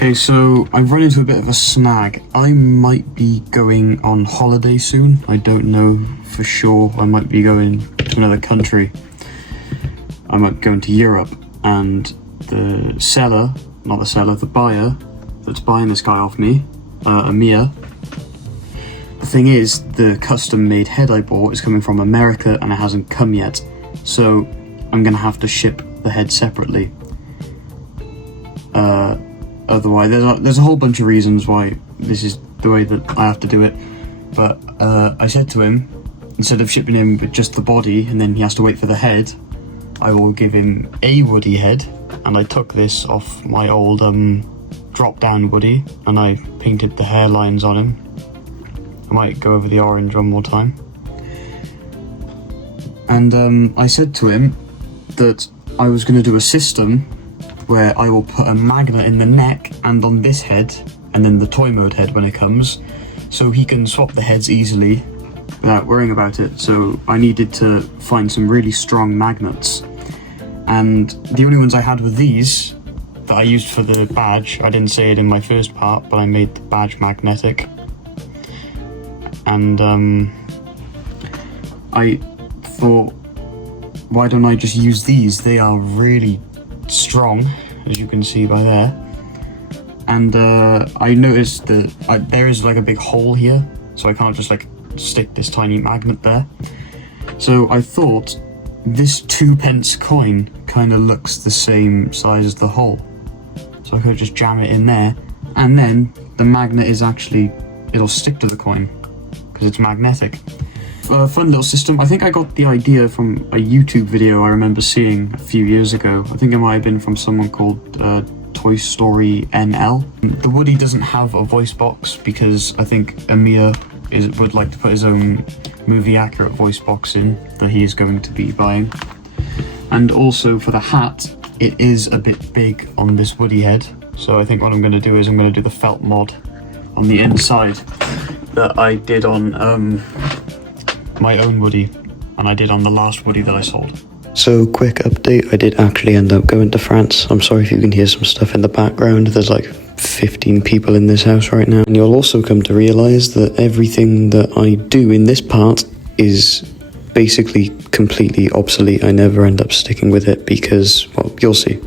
Okay, so I've run into a bit of a snag. I might be going on holiday soon. I don't know for sure. I might be going to another country. I might be going to Europe, and the seller, not the seller, the buyer that's buying this guy off me, Amir. The thing is, the custom-made head I bought is coming from America and it hasn't come yet. So I'm gonna have to ship the head separately. Otherwise, there's a whole bunch of reasons why this is the way that I have to do it. But I said to him, instead of shipping him with just the body and then he has to wait for the head, I will give him a woody head. And I took this off my old drop-down woody and I painted the hairlines on him. I might go over the orange one more time. And I said to him that I was going to do a system where I will put a magnet in the neck and on this head, and then the toy mode head when it comes, so he can swap the heads easily without worrying about it. So I needed to find some really strong magnets, and the only ones I had were these that I used for the badge. I didn't say it in my first part, but I made the badge magnetic. And I thought, why don't I just use these? They are really strong, as you can see by there. And I noticed that there is like a big hole here, so I can't just like stick this tiny magnet there. So I thought this 2p coin kind of looks the same size as the hole, so I could just jam it in there, and then the magnet is actually, it'll stick to the coin because it's magnetic. A fun little system. I think I got the idea from a YouTube video I remember seeing a few years ago. I think it might have been from someone called Toy Story NL. The Woody doesn't have a voice box because I think Amir would like to put his own movie accurate voice box in that he is going to be buying. And also for the hat, it is a bit big on this Woody head. So I think what I'm going to do is I'm going to do the felt mod on the inside that I did on my own Woody, and I did on the last Woody that I sold. So, quick update, I did actually end up going to France. I'm sorry if you can hear some stuff in the background. There's like 15 people in this house right now. And you'll also come to realise that everything that I do in this part is basically completely obsolete. I never end up sticking with it because, well, you'll see.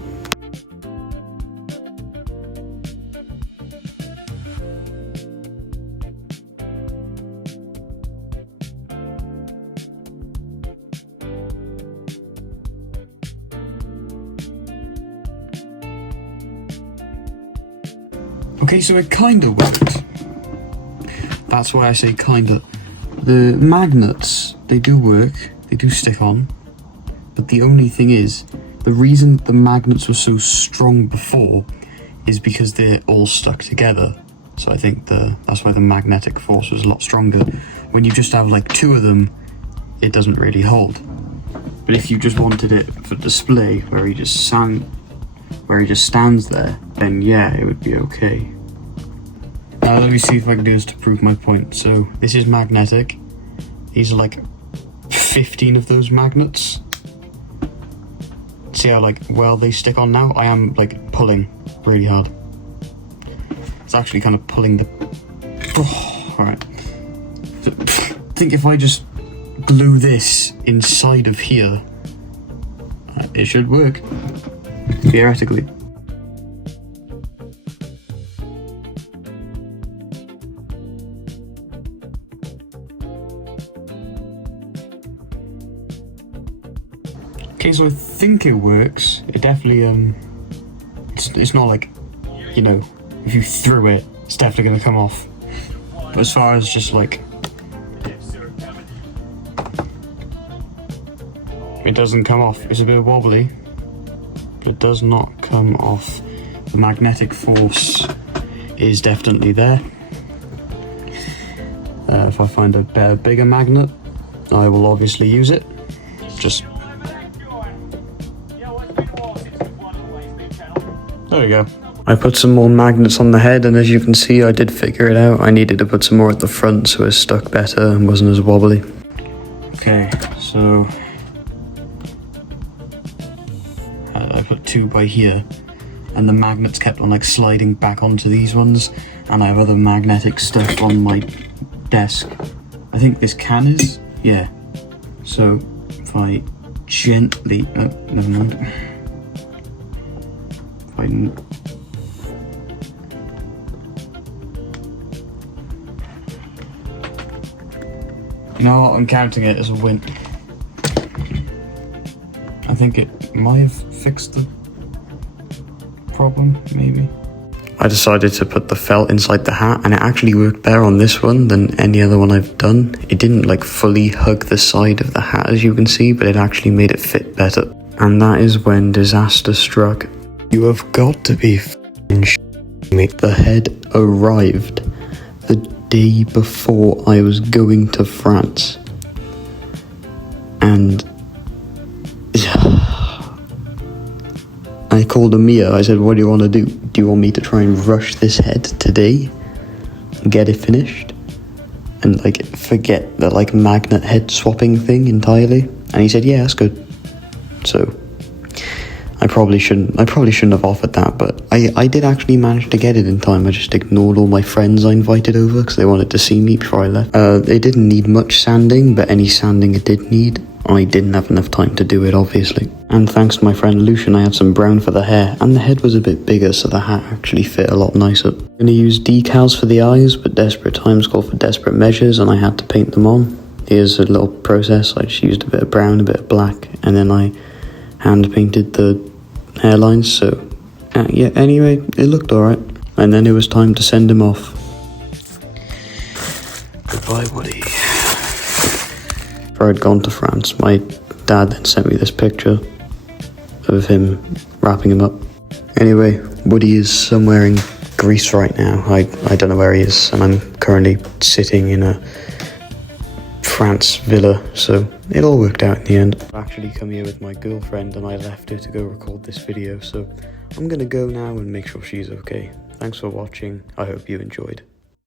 Okay, so it kinda worked. That's why I say kinda. The magnets, they do work, they do stick on, but the only thing is, the reason the magnets were so strong before is because they're all stuck together. So I think that's why the magnetic force was a lot stronger. When you just have like two of them, it doesn't really hold. But if you just wanted it for display, where he just stands there, then yeah, it would be okay. Let me see if I can do this to prove my point. So this is magnetic. These are like 15 of those magnets. See how like well they stick on now? I am like pulling really hard. It's actually kind of pulling the... Oh, alright. So, I think if I just glue this inside of here, it should work. Theoretically. Okay, so I think it works. It definitely, it's not like, you know, if you threw it, it's definitely gonna come off. But as far as just like, it doesn't come off. It's a bit wobbly, but it does not come off. The magnetic force is definitely there. If I find a better, bigger magnet, I will obviously use it. Just... There we go. I put some more magnets on the head, and as you can see, I did figure it out. I needed to put some more at the front so it stuck better and wasn't as wobbly. Okay, so I put two by here. and the magnets kept on like sliding back onto these ones, and I have other magnetic stuff on my desk. I think this can is, yeah. So if I gently, never mind. If I you know what, I'm counting it as a win. I think it might have fixed the problem, maybe. I decided to put the felt inside the hat, and it actually worked better on this one than any other one I've done. It didn't like fully hug the side of the hat, as you can see, but it actually made it fit better. And that is when disaster struck. You have got to be f***ing sh**ing me. The head arrived the day before I was going to France. And I called Amia. I said, what do you want to do? Do you want me to try and rush this head today and get it finished? And like forget the like magnet head swapping thing entirely? And he said, yeah, that's good. So I probably shouldn't have offered that, but I did actually manage to get it in time. I just ignored all my friends I invited over because they wanted to see me before I left. It didn't need much sanding, but any sanding it did need, I didn't have enough time to do it, obviously. And thanks to my friend Lucian, I had some brown for the hair, and the head was a bit bigger, so the hat actually fit a lot nicer. I'm going to use decals for the eyes, but desperate times call for desperate measures, and I had to paint them on. Here's a little process. I just used a bit of brown, a bit of black, and then I hand painted the hairlines, so yeah, anyway, it looked alright. And then it was time to send him off. Goodbye, Woody. After I'd gone to France, my dad then sent me this picture of him wrapping him up. Anyway, Woody is somewhere in Greece right now. I don't know where he is, and I'm currently sitting in a France villa, so it all worked out in the end. I've actually come here with my girlfriend, and I left her to go record this video, so I'm gonna go now and make sure she's okay. Thanks for watching. I hope you enjoyed.